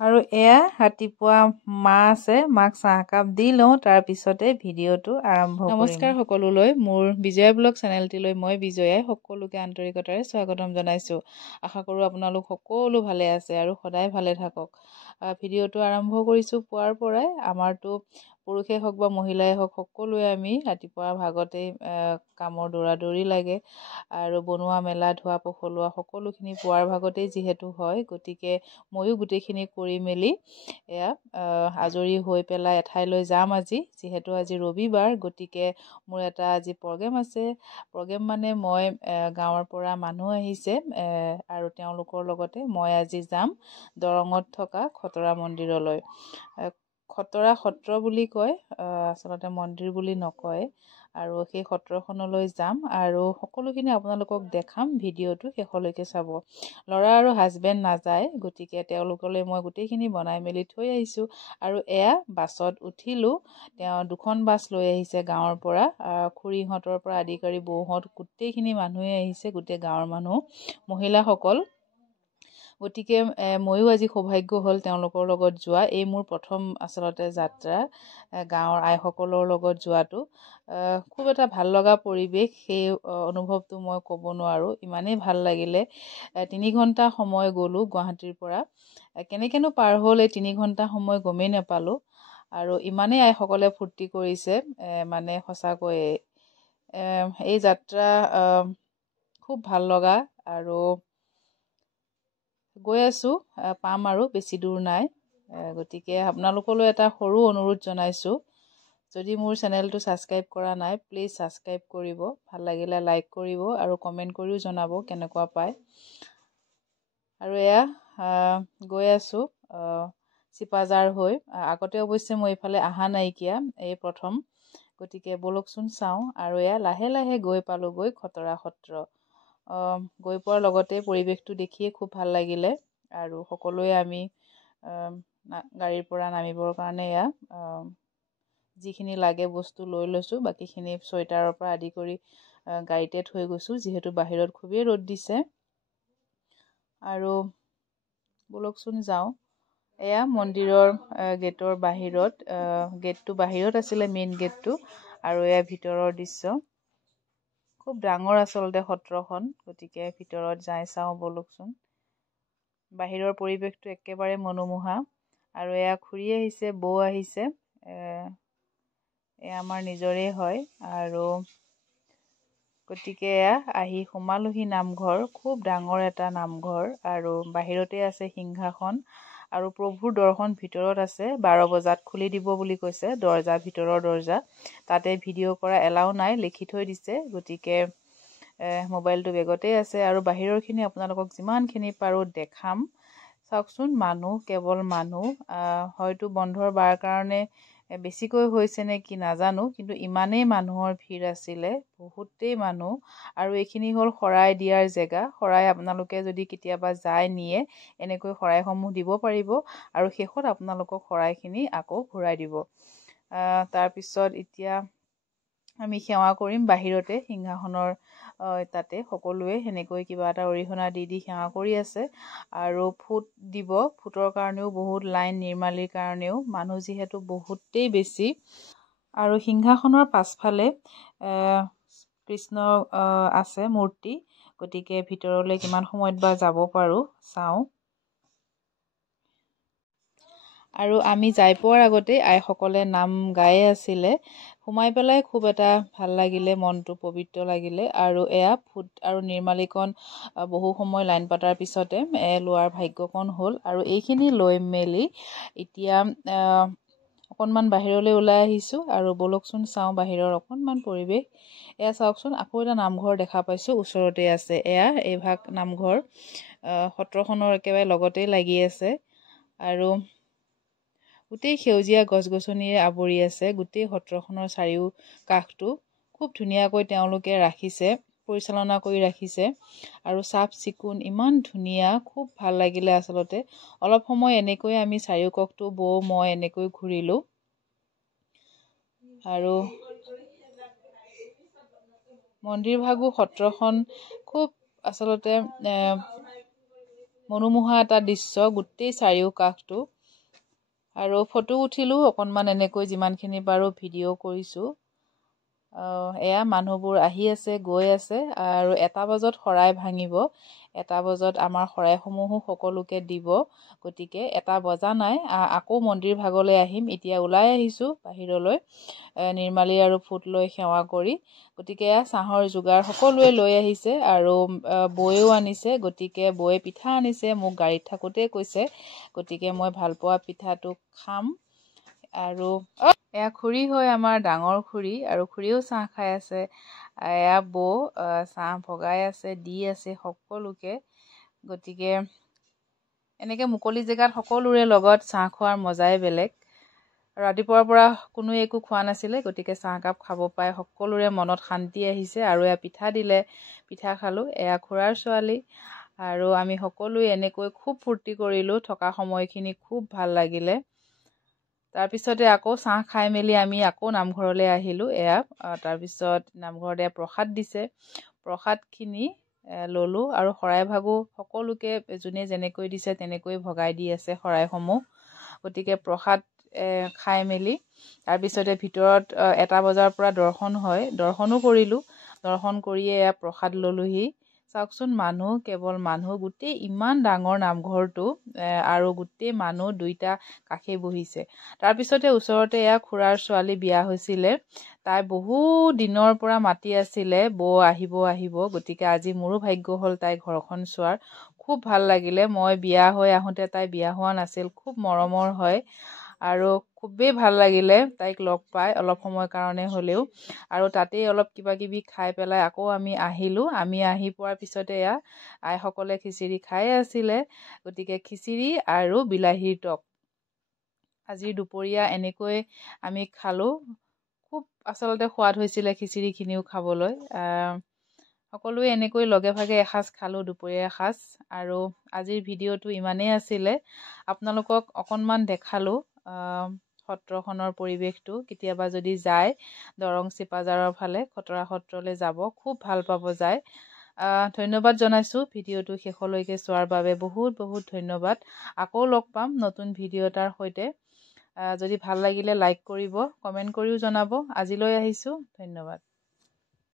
আৰু এয়া ৰাতিপুৱা মা আছে, মাক চাহকাপ দি লওঁ, তাৰপিছতে ভিডিঅ'টো আৰম্ভ কৰিম। নমস্কাৰ সকলোলৈ, মোৰ বিজয়া ব্লগ চেনেলটিলৈ মই বিজয়াই সকলোকে আন্তৰিকতাৰে স্বাগতম জনাইছোঁ। আশা কৰোঁ আপোনালোক সকলো ভালে আছে আৰু সদায় ভালে থাকক। ভিডিঅ'টো আৰম্ভ কৰিছোঁ পুৱাৰ পৰাই। আমাৰতো পুৰুষেই হওক বা মহিলাই হওক, সকলোৱে আমি ৰাতিপুৱা ভাগতেই কামৰ দৌৰা লাগে আৰু বনোৱা মেলা, ধোৱা পখলোৱা সকলোখিনি পুৱাৰ ভাগতেই যিহেতু হয়, গতিকে ময়ো গোটেইখিনি কৰি মেলি এয়া আজৰি হৈ পেলাই এঠাইলৈ যাম আজি। যিহেতু আজি ৰবিবাৰ, গতিকে মোৰ এটা আজি প্ৰগ্ৰেম আছে। প্ৰগ্ৰেম মানে মই গাঁৱৰ পৰা মানুহ আহিছে আৰু তেওঁলোকৰ লগতে মই আজি যাম দৰঙত থকা খতৰা মন্দিৰলৈ। খতৰা সত্ৰ বুলি কয়, আচলতে মন্দিৰ বুলি নকয়। আৰু সেই সত্ৰখনলৈ যাম আৰু সকলোখিনি আপোনালোকক দেখাম। ভিডিঅ'টো শেষলৈকে চাব। ল'ৰা আৰু হাজবেণ্ড নাযায়, গতিকে তেওঁলোকলৈ মই গোটেইখিনি বনাই মেলি থৈ আহিছোঁ। আৰু এয়া বাছত উঠিলোঁ। তেওঁ 2খন বাছ লৈ আহিছে গাঁৱৰ পৰা, খুৰীহঁতৰ পৰা আদি কৰি বৌহঁত গোটেইখিনি মানুহে আহিছে, গোটেই গাঁৱৰ মানুহ, মহিলাসকল। গতিকে ময়ো আজি সৌভাগ্য হ'ল তেওঁলোকৰ লগত যোৱা। এই মোৰ প্ৰথম আচলতে যাত্ৰা, গাঁৱৰ আইসকলৰ লগত যোৱাটো। খুব এটা ভাল লগা পৰিৱেশ, সেই অনুভৱটো মই ক'ব নোৱাৰোঁ, ইমানেই ভাল লাগিলে। 3 ঘণ্টা সময় গ'লোঁ গুৱাহাটীৰ পৰা। কেনেকেনো পাৰ হ'ল এই 3 ঘণ্টা সময় গমেই নাপালোঁ। আৰু ইমানেই আইসকলে ফূৰ্তি কৰিছে, মানে সঁচাকৈয়ে এই যাত্ৰা খুব ভাল লগা। আৰু গৈ আছোঁ, পাম আৰু বেছি দূৰ নাই। গতিকে আপোনালোকলৈ এটা সৰু অনুৰোধ জনাইছোঁ, যদি মোৰ চেনেলটো ছাবস্ক্ৰাইব কৰা নাই, প্লিজ ছাবস্ক্ৰাইব কৰিব, ভাল লাগিলে লাইক কৰিব আৰু কমেণ্ট কৰিও জনাব কেনেকুৱা পায়। আৰু এয়া গৈ আছোঁ চিপাঝাৰ হৈ। আগতে অৱশ্যে মই এইফালে অহা নাইকিয়া, এই প্ৰথম। গতিকে ব'লকচোন চাওঁ। আৰু এয়া লাহে লাহে গৈ পালোঁগৈ খতৰা সত্ৰ। গৈ পোৱাৰ লগতে পৰিৱেশটো দেখিয়ে খুব ভাল লাগিলে। আৰু সকলোৱে আমি গাড়ীৰ পৰা নামিবৰ কাৰণে এয়া যিখিনি লাগে বস্তু লৈ লৈছোঁ, বাকীখিনি চুৱেটাৰৰ পৰা আদি কৰি গাড়ীতে থৈ গৈছোঁ, যিহেতু বাহিৰত খুবেই ৰ'দ দিছে। আৰু ব'লকচোন যাওঁ। এয়া মন্দিৰৰ গেটৰ বাহিৰত, গেটটো বাহিৰত আছিলে, মেইন গেটটো। আৰু এয়া ভিতৰৰ দৃশ্য। খুব ডাঙৰ আচলতে সত্ৰখন, গতিকে ভিতৰত যাই চাওঁ ব'লকচোন। বাহিৰৰ পৰিৱেশটো একেবাৰে মনোমোহা। আৰু এয়া খুৰী আহিছে, বৌ আহিছে, এয়া আমাৰ নিজৰেই হয়। আৰু গতিকে এয়া আহি সোমালোহি নামঘৰ, খুব ডাঙৰ এটা নামঘৰ। আৰু বাহিৰতে আছে সিংহাসন। আৰু প্ৰভুৰ দৰ্শন ভিতৰত আছে। 12 বজাত খুলি দিব বুলি কৈছে দৰ্জা, ভিতৰৰ দৰ্জা। তাতে ভিডিঅ' কৰা এলাও নাই, লিখি থৈ দিছে। গতিকে মোবাইলটো বেগতে আছে। আৰু বাহিৰৰখিনি আপোনালোকক যিমানখিনি পাৰোঁ দেখাম। চাওকচোন, মানুহ, কেৱল মানুহ। হয়তো বন্ধৰ বাৰ কাৰণে বেছিকৈ হৈছে নে কি নাজানো, কিন্তু ইমানেই মানুহৰ ভিৰ আছিলে, বহুতেই মানুহ। আৰু এইখিনি হ'ল শৰাই দিয়াৰ জেগা। শৰাই আপোনালোকে যদি কেতিয়াবা যায় নিয়ে, এনেকৈ শৰাইসমূহ দিব পাৰিব। আৰু শেষত আপোনালোকক শৰাইখিনি আকৌ ঘূৰাই দিব। তাৰপিছত এতিয়া আমি সেৱা কৰিম বাহিৰতে, সিংহাসনৰ তাতে সকলোৱে সেনেকৈ কিবা এটা অৰিহণা দি দি সেৱা কৰি আছে। আৰু ফুট দিব, ফুটৰ কাৰণেও বহুত লাইন, নিৰ্মালীৰ কাৰণেও মানুহ যিহেতু বহুতেই বেছি। আৰু সিংহাসনৰ পাছফালে কৃষ্ণ আছে মূৰ্তি। গতিকে ভিতৰলৈ কিমান সময়ত বা যাব পাৰোঁ, চাওঁ। আৰু আমি যাই পোৱাৰ আগতে আইসকলে নাম গায়ে আছিলে। সোমাই পেলাই খুব এটা ভাল লাগিলে, মনটো পবিত্ৰ লাগিলে। আৰু এয়া ফুট আৰু নিৰ্মালীকণ বহু সময় লাইন পতাৰ পিছতে লোৱাৰ ভাগ্যকণ হ'ল। আৰু এইখিনি লৈ মেলি এতিয়া অকণমান বাহিৰলৈ ওলাই আহিছোঁ। আৰু ব'লকচোন চাওঁ বাহিৰৰ অকণমান পৰিৱেশ। এয়া চাওকচোন, আকৌ এটা নামঘৰ দেখা পাইছোঁ, ওচৰতে আছে। এয়া এইভাগ নামঘৰ সত্ৰখনৰ একেবাৰে লগতেই লাগি আছে। আৰু গোটেই সেউজীয়া গছ-গছনিৰে আৱৰি আছে। গোটেই সত্ৰখনৰ চাৰিও কাষটো খুব ধুনীয়াকৈ তেওঁলোকে ৰাখিছে, পৰিচালনা কৰি ৰাখিছে। আৰু চাফ চিকুণ, ইমান ধুনীয়া, খুব ভাল লাগিলে আচলতে। অলপ সময় এনেকৈ আমি চাৰিওকাষটো বৌ মই এনেকৈ ঘূৰিলোঁ। আৰু মন্দিৰ ভাগো সত্ৰখন খুব আচলতে মনোমোহা এটা দৃশ্য গোটেই চাৰিওকাষটো। আৰু ফটো উঠিলোঁ অকণমান, এনেকৈ যিমানখিনি পাৰোঁ ভিডিঅ' কৰিছোঁ। এয়া মানুহবোৰ আহি আছে গৈ আছে। আৰু 1টা বজাত শৰাই ভাঙিব। 1টা বজাত আমাৰ শৰাইসমূহো সকলোকে দিব। গতিকে 1টা বজা নাই, আকৌ মন্দিৰ ভাগলৈ আহিম। এতিয়া ওলাই আহিছোঁ বাহিৰলৈ, নিৰ্মালী আৰু ফুট লৈ সেৱা কৰি। গতিকে চাহৰ যোগাৰ সকলোৱে লৈ আহিছে আৰু বৌয়েও আনিছে। গতিকে বৌয়ে পিঠা আনিছে, মোক গাড়ীত থাকোঁতেই কৈছে। গতিকে মই ভালপোৱা পিঠাটো খাম। আৰু এয়া খুৰী হয় আমাৰ ডাঙৰ খুৰী, আৰু খুৰীও চাহ খাই আছে। এয়া বৌ চাহ ভগাই আছে, দি আছে সকলোকে। গতিকে এনেকৈ মুকলি জেগাত সকলোৰে লগত চাহ খোৱাৰ মজাই বেলেগ। ৰাতিপুৱাৰ পৰা কোনো একো খোৱা নাছিলে, গতিকে চাহকাপ খাব পাই সকলোৰে মনত শান্তি আহিছে। আৰু এয়া পিঠা দিলে, পিঠা খালোঁ। এয়া খুৰাৰ ছোৱালী, আৰু আমি সকলোৱে এনেকৈ খুব ফূৰ্তি কৰিলোঁ। থকা সময়খিনি খুব ভাল লাগিলে। তাৰপিছতে আকৌ চাহ খাই মেলি আমি আকৌ নামঘৰলৈ আহিলোঁ। তাৰপিছত নামঘৰতে প্ৰসাদ দিছে, প্ৰসাদখিনি ল'লোঁ। আৰু শৰাই ভাগো সকলোকে যোনে যেনেকৈ দিছে তেনেকৈ ভগাই দি আছে শৰাইসমূহ। গতিকে প্ৰসাদ খাই মেলি তাৰপিছতে ভিতৰত 1টা বজাৰ পৰা দৰ্শন হয়, দৰ্শনো কৰিলোঁ। দৰ্শন কৰিয়ে এয়া প্ৰসাদ ল'লোহি। চাওকচোন, মানুহ কেৱল মানুহ, গোটেই ইমান ডাঙৰ নামঘৰটো, আৰু গোটেই মানুহ 2টা কাষে বহিছে। তাৰপিছতে ওচৰতে এয়া খুৰাৰ ছোৱালী বিয়া হৈছিলে। তাই বহু দিনৰ পৰা মাতি আছিলে, বৌ আহিব আহিব। গতিকে আজি মোৰো ভাগ্য হ'ল তাই ঘৰখন চোৱাৰ। খুব ভাল লাগিলে। মই বিয়া হৈ আহোঁতে তাই বিয়া হোৱা নাছিল। খুব মৰমৰ হয়, আৰু খুবেই ভাল লাগিলে তাইক লগ পাই, অলপ সময়ৰ কাৰণে হ'লেও। আৰু তাতেই অলপ কিবা কিবি খাই পেলাই আকৌ আমি আহিলোঁ। আমি আহি পোৱাৰ পিছতে এয়া আইসকলে খিচিৰি খাই আছিলে। গতিকে খিচিৰি আৰু বিলাহীৰ টক। আজিৰ দুপৰীয়া এনেকৈ আমি খালোঁ। খুব আচলতে সোৱাদ হৈছিলে খিচিৰিখিনিও খাবলৈ। সকলোৱে এনেকৈ লগে ভাগে এসাঁজ খালোঁ, দুপৰীয়া এসাঁজ। আৰু আজিৰ ভিডিঅ'টো ইমানেই আছিলে। আপোনালোকক অকণমান দেখালোঁ সত্ৰখনৰ পৰিৱেশটো। কেতিয়াবা যদি যায় দৰং চিপাঝাৰৰ ফালে খটৰা সত্ৰলৈ যাব, খুব ভাল পাব যায়। ধন্যবাদ জনাইছোঁ ভিডিঅ'টো শেষলৈকে চোৱাৰ বাবে। বহুত বহুত ধন্যবাদ। আকৌ লগ পাম নতুন ভিডিঅ' এটাৰ সৈতে। যদি ভাল লাগিলে লাইক কৰিব, কমেণ্ট কৰিও জনাব। আজিলৈ আহিছোঁ, ধন্যবাদ।